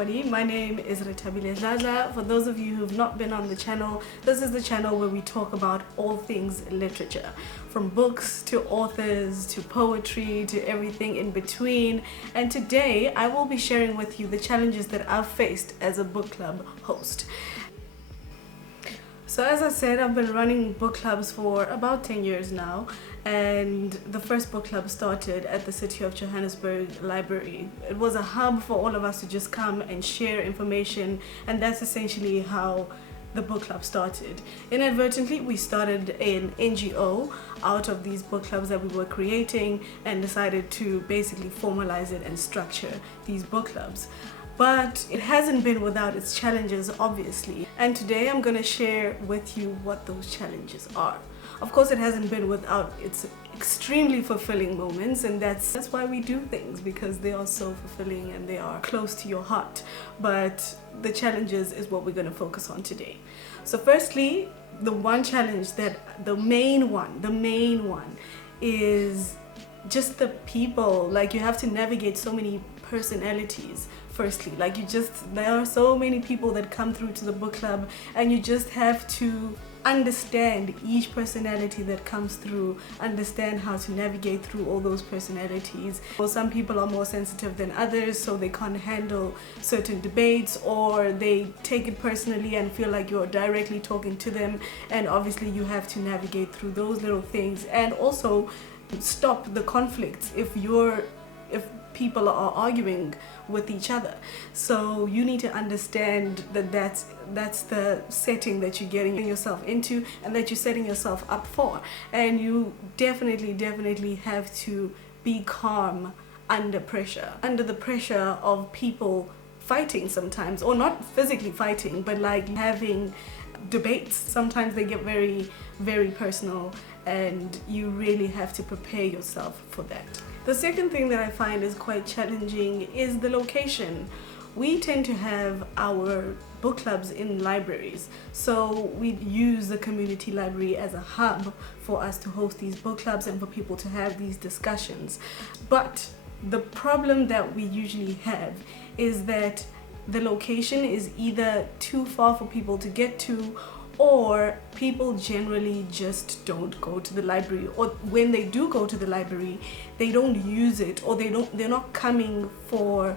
everybody, my name is Rethabile Dladla. For those of you who've not been on the channel, this is the channel where we talk about all things literature, from books to authors to poetry to everything in between. And today I will be sharing with you the challenges that I've faced as a book club host. So as I said, I've been running book clubs for about 10 years now, and the first book club started at the City of Johannesburg Library. It was a hub for all of us to just come and share information, and that's essentially how the book club started. Inadvertently, we started an NGO out of these book clubs that we were creating and decided to basically formalize it and structure these book clubs. But it hasn't been without its challenges, obviously. And today I'm going to share with you what those challenges are. Of course, it hasn't been without its extremely fulfilling moments, and that's why we do things, because they are so fulfilling and they are close to your heart. But the challenges is what we're going to focus on today. So firstly, the main one is just the people. Like, you have to navigate so many personalities. Firstly, there are so many people that come through to the book club, and you just have to understand each personality that comes through, understand how to navigate through all those personalities. Well, some people are more sensitive than others, so they can't handle certain debates, or they take it personally and feel like you're directly talking to them, and obviously you have to navigate through those little things and also stop the conflicts if people are arguing with each other. So you need to understand that that's the setting that you're getting yourself into and that you're setting yourself up for. And you definitely have to be calm under pressure, under the pressure of people fighting sometimes, or not physically fighting, but like having debates. Sometimes they get very personal, and you really have to prepare yourself for that. The second thing that I find is quite challenging is the location. We tend to have our book clubs in libraries, so we use the community library as a hub for us to host these book clubs and for people to have these discussions. But the problem that we usually have is that the location is either too far for people to get to, or people generally just don't go to the library, or when they do go to the library, they don't use it, or they're not coming for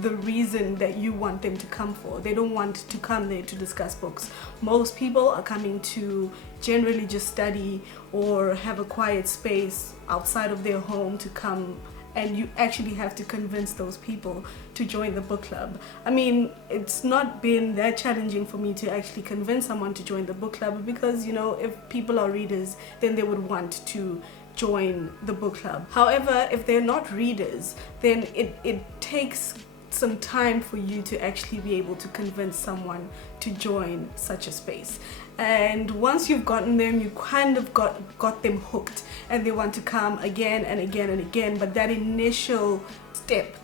the reason that you want them to come for. They don't want to come there to discuss books. Most people are coming to generally just study or have a quiet space outside of their home to come, and you actually have to convince those people to join the book club. I mean, it's not been that challenging for me to actually convince someone to join the book club, because, you know, if people are readers, then they would want to join the book club. However, if they're not readers, then it takes some time for you to actually be able to convince someone to join such a space. And once you've gotten them, you kind of got them hooked, and they want to come again and again and again. But that initial step,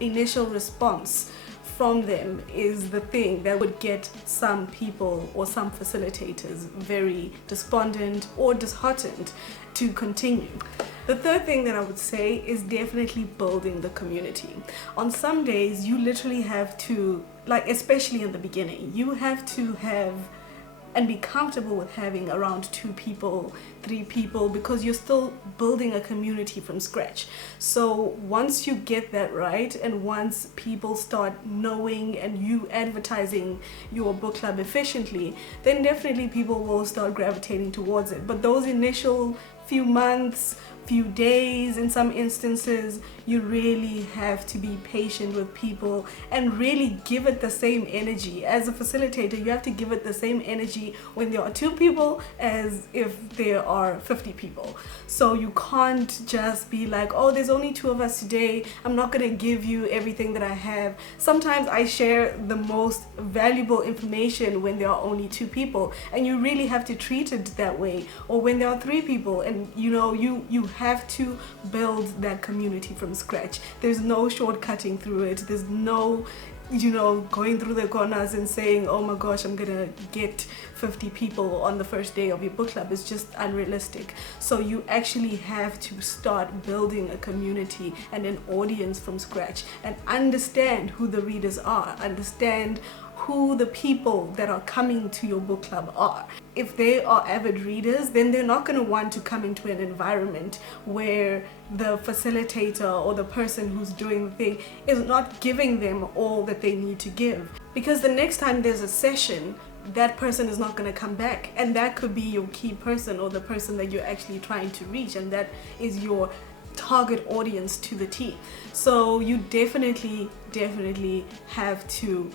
initial response from them is the thing that would get some people or some facilitators very despondent or disheartened to continue. The third thing that I would say is definitely building the community. On some days, you literally have to, like, especially in the beginning, you have to have and be comfortable with having around 2 people, 3 people, because you're still building a community from scratch. So once you get that right, and once people start knowing and you advertising your book club efficiently, then definitely people will start gravitating towards it. But those initial few months, few days, in some instances, you really have to be patient with people and really give it the same energy. As a facilitator, you have to give it the same energy when there are 2 people as if there are 50 people. So you can't just be like, oh, there's only 2 of us today, I'm not gonna give you everything that I have. Sometimes I share the most valuable information when there are only 2 people, and you really have to treat it that way. Or when there are 3 people, and you know, you have to build that community from scratch. There's no shortcutting through it. There's no going through the corners and saying, oh my gosh, I'm gonna get 50 people on the first day of your book club is just unrealistic. So you actually have to start building a community and an audience from scratch and understand who the readers are, understand who the people that are coming to your book club are. If they are avid readers, then they're not going to want to come into an environment where the facilitator or the person who's doing the thing is not giving them all that they need to give. Because the next time there's a session, that person is not going to come back, and that could be your key person or the person that you're actually trying to reach, and that is your target audience to the T. So you definitely have to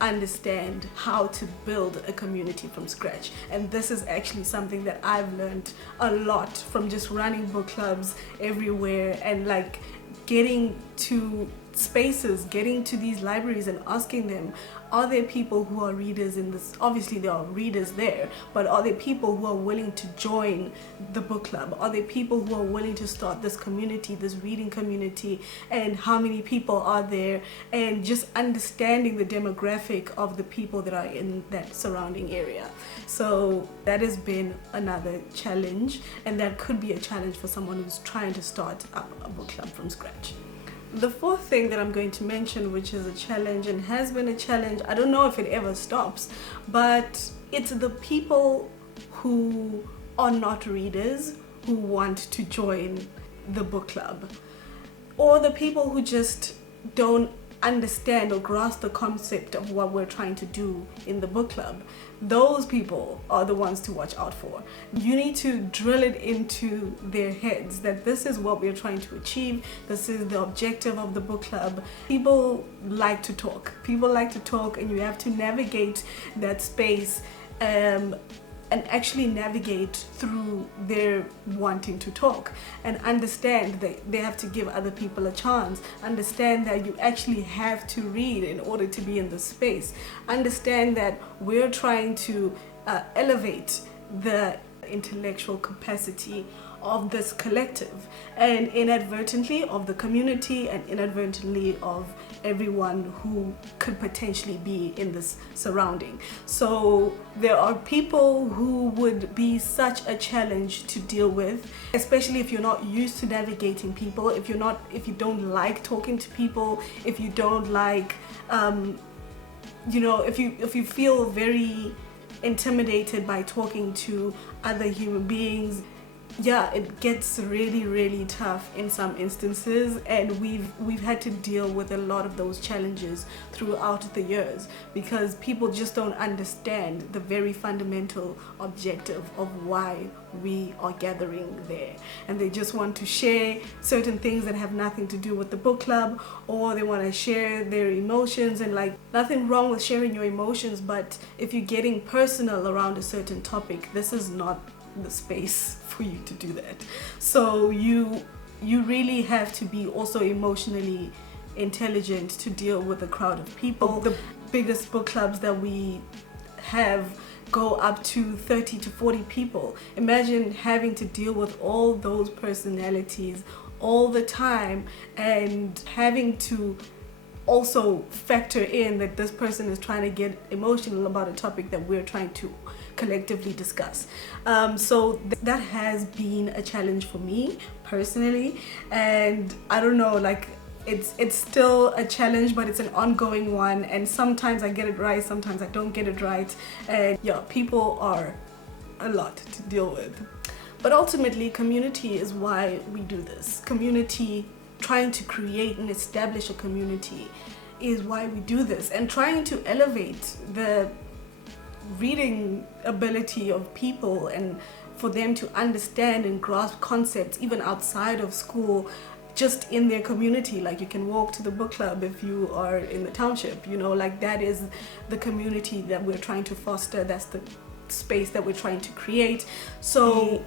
understand how to build a community from scratch. And this is actually something that I've learned a lot from just running book clubs everywhere, and like getting to spaces, getting to these libraries and asking them, are there people who are readers in this? Obviously there are readers there, but are there people who are willing to join the book club? Are there people who are willing to start this community, this reading community? And how many people are there? And just understanding the demographic of the people that are in that surrounding area. So that has been another challenge, and that could be a challenge for someone who's trying to start up a book club from scratch. The fourth thing that I'm going to mention, which is a challenge and has been a challenge, I don't know if it ever stops, but it's the people who are not readers who want to join the book club, or the people who just don't understand or grasp the concept of what we're trying to do in the book club. Those people are the ones to watch out for. You need to drill it into their heads that this is what we're trying to achieve. This is the objective of the book club. People like to talk. And you have to navigate that space and actually navigate through their wanting to talk, and understand that they have to give other people a chance, understand that you actually have to read in order to be in the space, understand that we're trying to elevate the intellectual capacity of this collective, and inadvertently of the community, and inadvertently of everyone who could potentially be in this surrounding. So there are people who would be such a challenge to deal with, especially if you're not used to navigating people, if you don't like talking to people, if you don't like if you feel very intimidated by talking to other human beings. Yeah, it gets really tough in some instances, and we've had to deal with a lot of those challenges throughout the years, because people just don't understand the very fundamental objective of why we are gathering there, and they just want to share certain things that have nothing to do with the book club, or they want to share their emotions. And like, nothing wrong with sharing your emotions, but if you're getting personal around a certain topic, this is not the space for you to do that. So you really have to be also emotionally intelligent to deal with a crowd of people. The biggest book clubs that we have go up to 30 to 40 people. Imagine having to deal with all those personalities all the time, and having to also factor in that this person is trying to get emotional about a topic that we're trying to collectively discuss. So that has been a challenge for me personally, and I don't know, like it's still a challenge, but it's an ongoing one, and sometimes I get it right, sometimes I don't get it right, and yeah, people are a lot to deal with. But ultimately, community is why we do this. Community, trying to create and establish a community, is why we do this, and trying to elevate the reading ability of people, and for them to understand and grasp concepts even outside of school, just in their community. Like, you can walk to the book club if you are in the township, like that is the community that we're trying to foster. That's the space that we're trying to create. So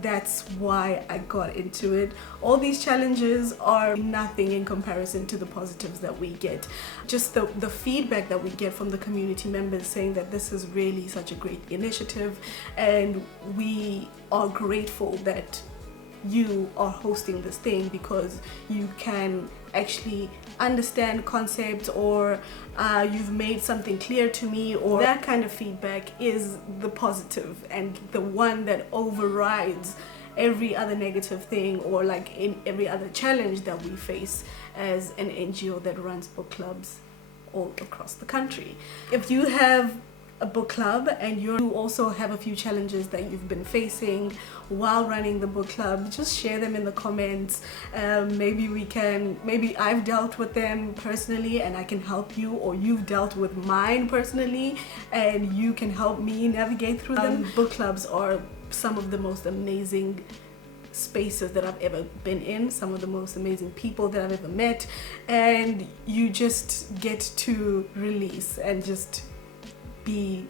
that's why I got into it. All these challenges are nothing in comparison to the positives that we get. Just the feedback that we get from the community members saying that this is really such a great initiative, and we are grateful that you are hosting this thing, because you can actually understand concepts, or you've made something clear to me, or that kind of feedback is the positive and the one that overrides every other negative thing, or like in every other challenge that we face as an NGO that runs book clubs all across the country. If you have a book club and you also have a few challenges that you've been facing while running the book club, just share them in the comments. Maybe I've dealt with them personally and I can help you, or you've dealt with mine personally and you can help me navigate through them. Book clubs are some of the most amazing spaces that I've ever been in, some of the most amazing people that I've ever met, and you just get to release and just be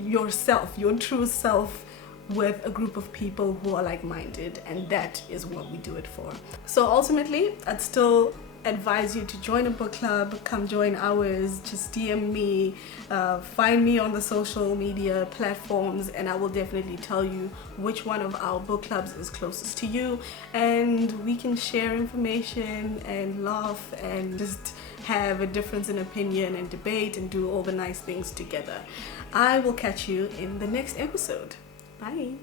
yourself, your true self, with a group of people who are like-minded, and that is what we do it for. So ultimately, I'd still advise you to join a book club. Come join ours. Just DM me, find me on the social media platforms, and I will definitely tell you which one of our book clubs is closest to you, and we can share information and laugh and just have a difference in opinion and debate and do all the nice things together. I will catch you in the next episode. Bye.